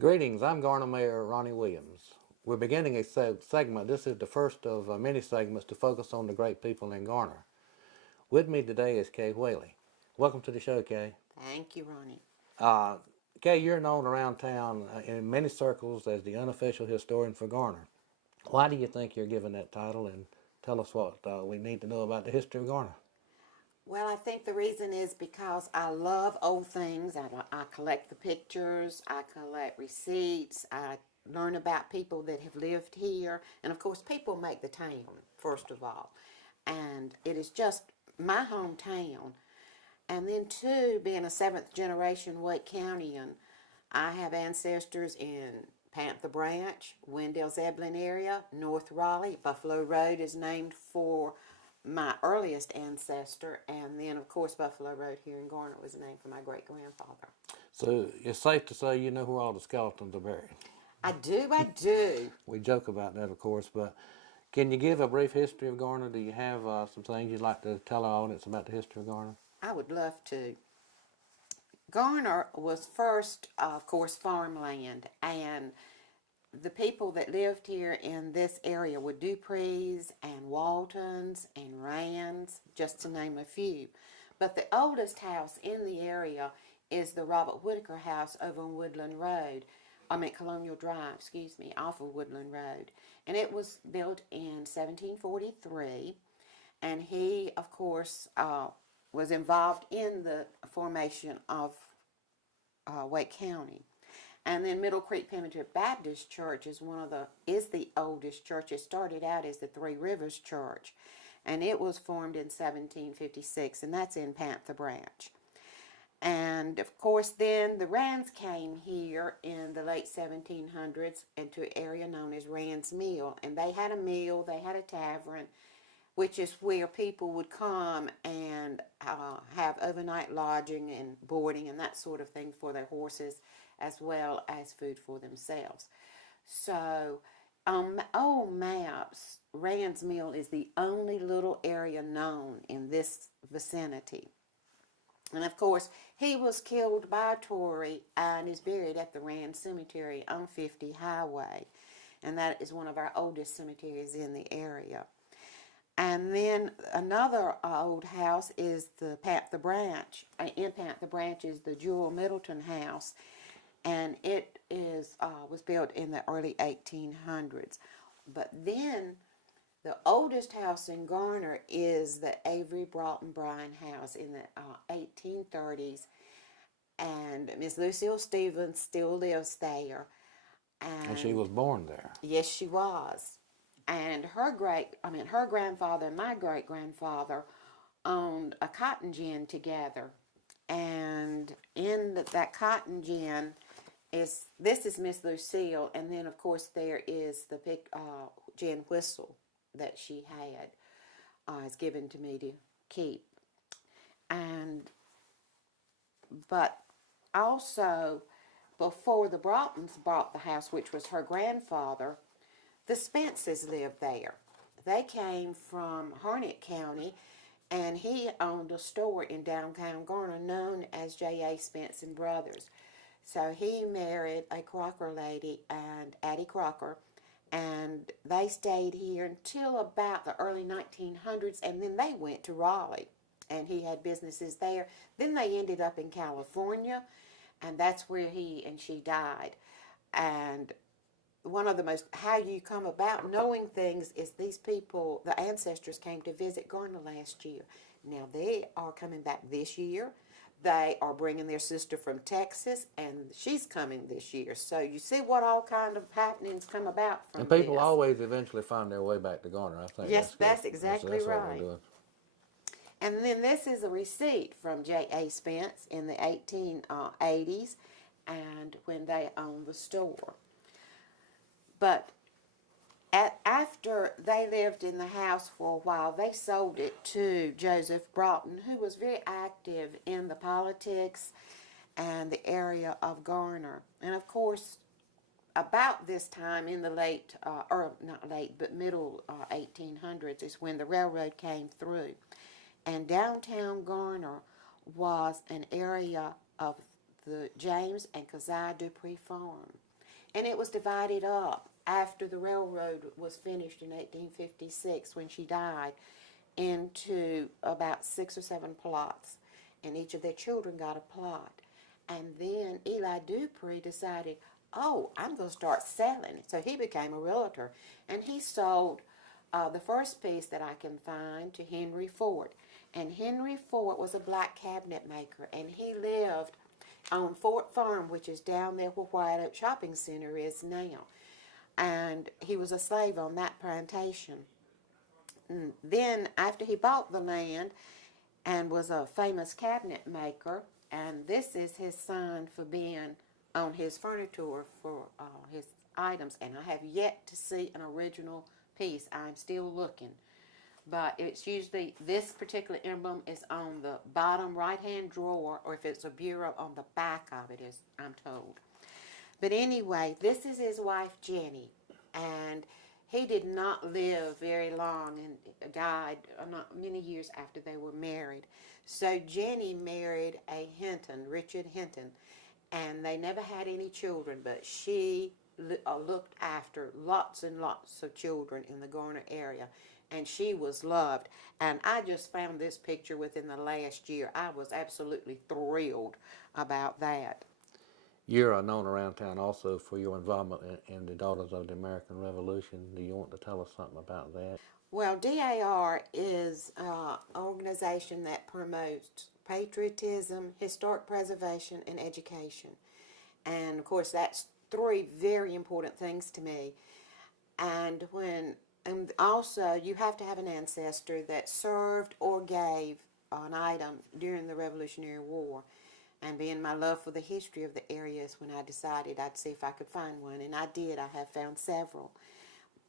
Greetings, I'm Garner Mayor Ronnie Williams. We're beginning a segment. This is the first of many segments to focus on the great people in Garner. With me today is Kay Whaley. Welcome to the show, Kay. Thank you, Ronnie. Uh, Kay, you're known around town in many circles as the unofficial historian for Garner. Why do you think you're given that title, and tell us what we need to know about the history of Garner? Well, I think the reason is because I love old things. I collect the pictures, I collect receipts, I learn about people that have lived here. And of course, people make the town, first of all. And it is just my hometown. And then, too, being a seventh generation Wake Countyan, I have ancestors in Panther Branch, Wendell Zeppelin area, North Raleigh. Buffalo Road is named for my earliest ancestor, and then, of course, Buffalo Road here in Garner was named for my great grandfather. So it's safe to say you know where all the skeletons are buried. I do. We joke about that, of course, but can you give a brief history of Garner? Do you have some things you'd like to tell our audience about the history of Garner? I would love to. Garner was first, of course, farmland, and the people that lived here in this area were Duprees and Waltons and Rands, just to name a few. But the oldest house in the area is the Robert Whitaker house over on Woodland Road. Colonial Drive, off of Woodland Road. And it was built in 1743. And he, of course, was involved in the formation of Wake County. And then Middle Creek Primitive Baptist Church is the oldest church. It started out as the Three Rivers Church, and it was formed in 1756, and that's in Panther Branch. And of course, then the Rands came here in the late 1700s into an area known as Rand's Mill, and they had a mill, they had a tavern, which is where people would come and have overnight lodging and boarding and that sort of thing for their horses, as well as food for themselves. So, old maps, Rand's Mill is the only little area known in this vicinity. And of course, he was killed by a Tory and is buried at the Rand Cemetery on 50 Highway. And that is one of our oldest cemeteries in the area. And then another old house is the Panther Branch. In Panther Branch is the Jewel Middleton house, and it was built in the early 1800s. But then the oldest house in Garner is the Avery Broughton Bryan house in the 1830s, and Miss Lucille Stevens still lives there. And she was born there. Yes, she was. And her grandfather and my great grandfather owned a cotton gin together. And in that cotton gin this is Miss Lucille, and then of course there is the big gin whistle that she had is given to me to keep. But also, before the Broughtons bought the house, which was her grandfather, the Spences lived there. They came from Harnett County, and he owned a store in downtown Garner known as J.A. Spence and Brothers. So he married a Crocker lady, and Addie Crocker, and they stayed here until about the early 1900s, and then they went to Raleigh, and he had businesses there. Then they ended up in California, and that's where he and she died. And one of the most, how you come about knowing things is these people, the ancestors came to visit Garner last year. Now they are coming back this year. They are bringing their sister from Texas, and she's coming this year. So you see what all kind of happenings come about from And people this. always eventually find their way back to Garner. I think Yes, that's exactly exactly what we're right. doing. And then this is a receipt from J.A. Spence in the 1880s, and when they owned the store. But after they lived in the house for a while, they sold it to Joseph Broughton, who was very active in the politics and the area of Garner. And of course, about this time in the middle 1800s is when the railroad came through. And downtown Garner was an area of the James and Keziah Dupree farm. And it was divided up after the railroad was finished in 1856 when she died into about 6 or 7 plots. And each of their children got a plot. And then Eli Dupree decided, oh, I'm going to start selling. So he became a realtor. And he sold the first piece that I can find to Henry Ford. And Henry Ford was a black cabinet maker. And he lived on Fort Farm, which is down there where White Oak Shopping Center is now. And he was a slave on that plantation. And then after he bought the land and was a famous cabinet maker, and this is his sign for being on his furniture for his items, and I have yet to see an original piece. I'm still looking. But it's usually, this particular emblem is on the bottom right-hand drawer, or if it's a bureau, on the back of it, as I'm told. But anyway, this is his wife, Jenny, and he did not live very long and died not many years after they were married. So Jenny married a Hinton, Richard Hinton, and they never had any children, but she looked after lots and lots of children in the Garner area, and she was loved. And I just found this picture within the last year. I was absolutely thrilled about that. You're known around town also for your involvement in the Daughters of the American Revolution. Do you want to tell us something about that? Well, DAR is an organization that promotes patriotism, historic preservation, and education. And of course, that's 3 very important things to me. And also, you have to have an ancestor that served or gave an item during the Revolutionary War. And being my love for the history of the areas, when I decided I'd see if I could find one, and I did. I have found several.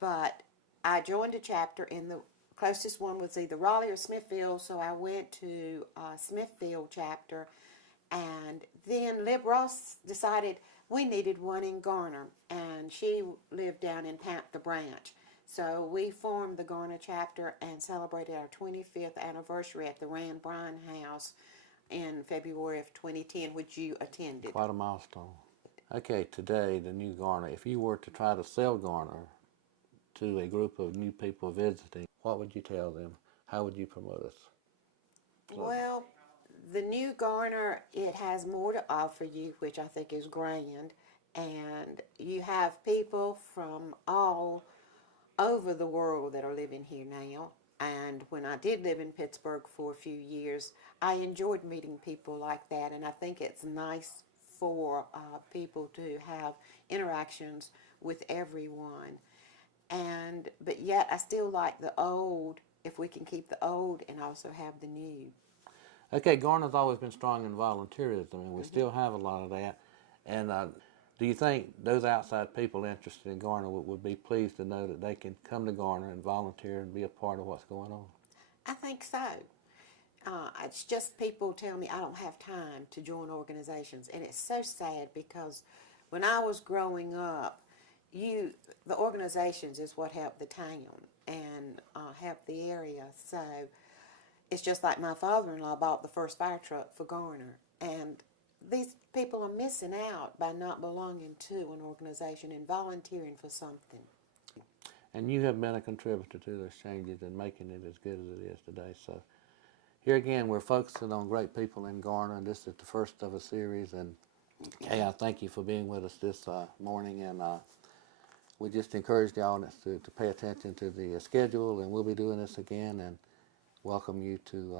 But I joined a chapter, and the closest one was either Raleigh or Smithfield, so I went to Smithfield chapter. And then Lib Ross decided we needed one in Garner, and she lived down in Panther Branch. So we formed the Garner chapter and celebrated our 25th anniversary at the Rand Bryan House in February of 2010, which you attended. Quite a milestone. Okay, today, the new Garner, if you were to try to sell Garner to a group of new people visiting, what would you tell them? How would you promote us? Well, the new Garner, it has more to offer you, which I think is grand. And you have people from all over the world that are living here now. And when I did live in Pittsburgh for a few years, I enjoyed meeting people like that. And I think it's nice for people to have interactions with everyone. But yet I still like the old, if we can keep the old and also have the new. Okay, Garner's always been strong in volunteerism, and we still have a lot of that. And do you think those outside people interested in Garner would be pleased to know that they can come to Garner and volunteer and be a part of what's going on? I think so. It's just people tell me I don't have time to join organizations, and it's so sad because when I was growing up, the organizations is what helped the town and helped the area. So it's just like my father-in-law bought the first fire truck for Garner, and these people are missing out by not belonging to an organization and volunteering for something. And you have been a contributor to those changes and making it as good as it is today. So here again, we're focusing on great people in Garner, and this is the first of a series. And hey, I thank you for being with us this morning, and we just encourage the audience to pay attention to the schedule, and we'll be doing this again, and welcome you to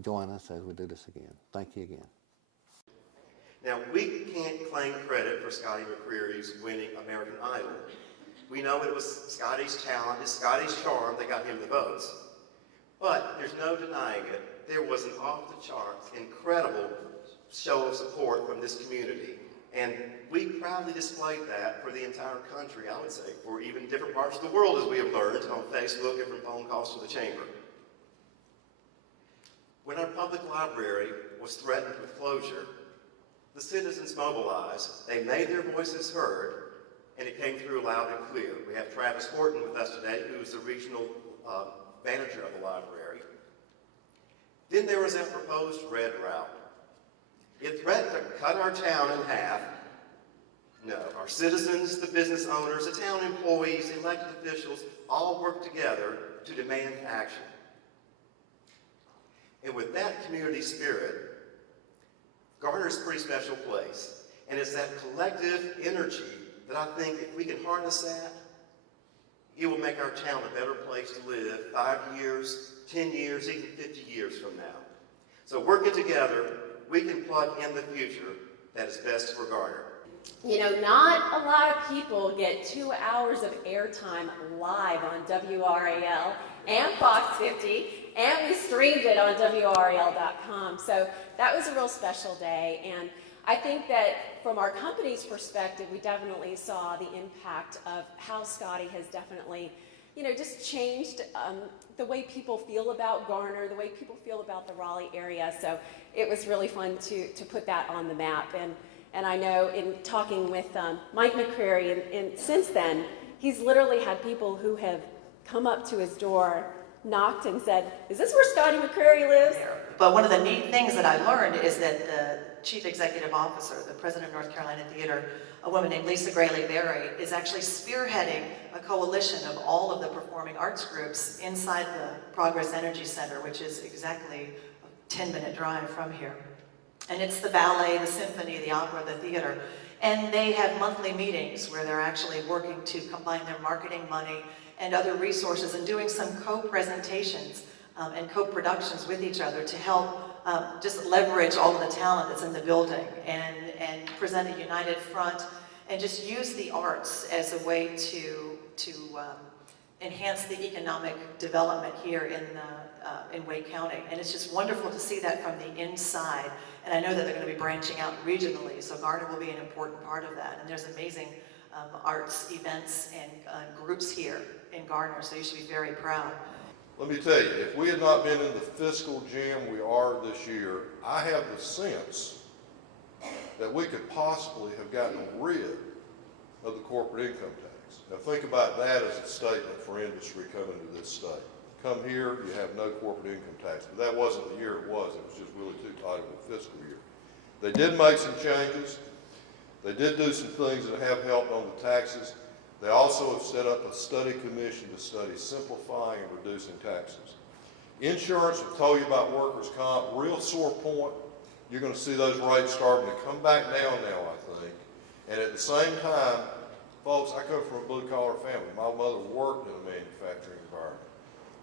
join us as we do this again. Thank you again. Now, we can't claim credit for Scotty McCreery's winning American Idol. We know it was Scotty's talent, it's Scotty's charm that got him the votes. But there's no denying it. There was an off-the-charts, incredible show of support from this community. And we proudly displayed that for the entire country, I would say, for even different parts of the world, as we have learned on Facebook and from phone calls to the chamber. When our public library was threatened with closure, the citizens mobilized, they made their voices heard, and it came through loud and clear. We have Travis Horton with us today, who is the regional manager of the library. Then there was that proposed red route. It threatened to cut our town in half. No, our citizens, the business owners, the town employees, elected officials all worked together to demand action. And with that community spirit, Garner's a pretty special place. And it's that collective energy that I think if we can harness that, it will make our town a better place to live 5 years, 10 years, even 50 years from now. So working together, we can plug in the future that is best for Garner. You know, not a lot of people get 2 hours of airtime live on WRAL and Fox 50, and we streamed it on WRAL.com. So that was a real special day, and I think that from our company's perspective, we definitely saw the impact of how Scotty has definitely, you know, just changed the way people feel about Garner, the way people feel about the Raleigh area. So it was really fun to put that on the map. And I know in talking with Mike McCreary, and since then, he's literally had people who have come up to his door, knocked and said, "Is this where Scotty McCreary lives?" But one of the neat things that I learned is that the Chief Executive Officer, the President of North Carolina Theater, a woman named Lisa Grayley-Berry, is actually spearheading a coalition of all of the performing arts groups inside the Progress Energy Center, which is exactly a 10-minute drive from here. And it's the ballet, the symphony, the opera, the theater. And they have monthly meetings where they're actually working to combine their marketing money and other resources and doing some co-presentations and co-productions with each other to help just leverage all of the talent that's in the building and present a united front and just use the arts as a way to enhance the economic development here in Wake County. And it's just wonderful to see that from the inside. And I know that they're going to be branching out regionally, so Garner will be an important part of that. And there's amazing arts events and groups here in Garner, so you should be very proud. Let me tell you, if we had not been in the fiscal jam we are this year, I have the sense that we could possibly have gotten rid of the corporate income tax. Now think about that as a statement for industry coming to this state. Come here, you have no corporate income tax. But that wasn't the year it was just really too tight of a fiscal year. They did make some changes. They did do some things that have helped on the taxes. They also have set up a study commission to study simplifying and reducing taxes. Insurance, I've told you about workers' comp, real sore point. You're going to see those rates starting to come back down now, I think. And at the same time, folks, I come from a blue-collar family. My mother worked in a manufacturing environment.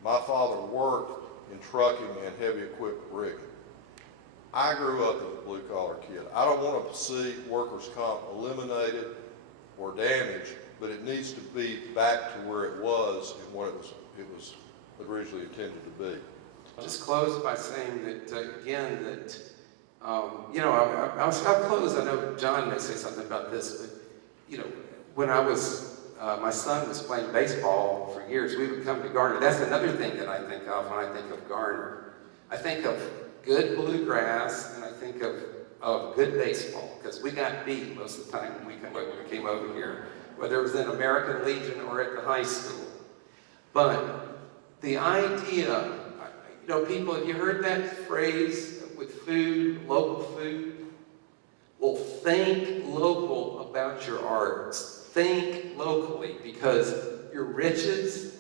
My father worked in trucking and heavy equipment rigging. I grew up as a blue-collar kid. I don't want to see workers' comp eliminated or damaged, but it needs to be back to where it was and what it was originally intended to be. I'll just close by saying that, again, that, you know, I'll close. I know John may say something about this, but, you know, when I was, my son was playing baseball for years, we would come to Garner. That's another thing that I think of when I think of Garner. I think of good bluegrass, and I think of good baseball, because we got beat most of the time when we came over here, whether it was in American Legion or at the high school. But the idea, you know, people, have you heard that phrase with food, local food? Well, think local about your arts. Think locally, because your riches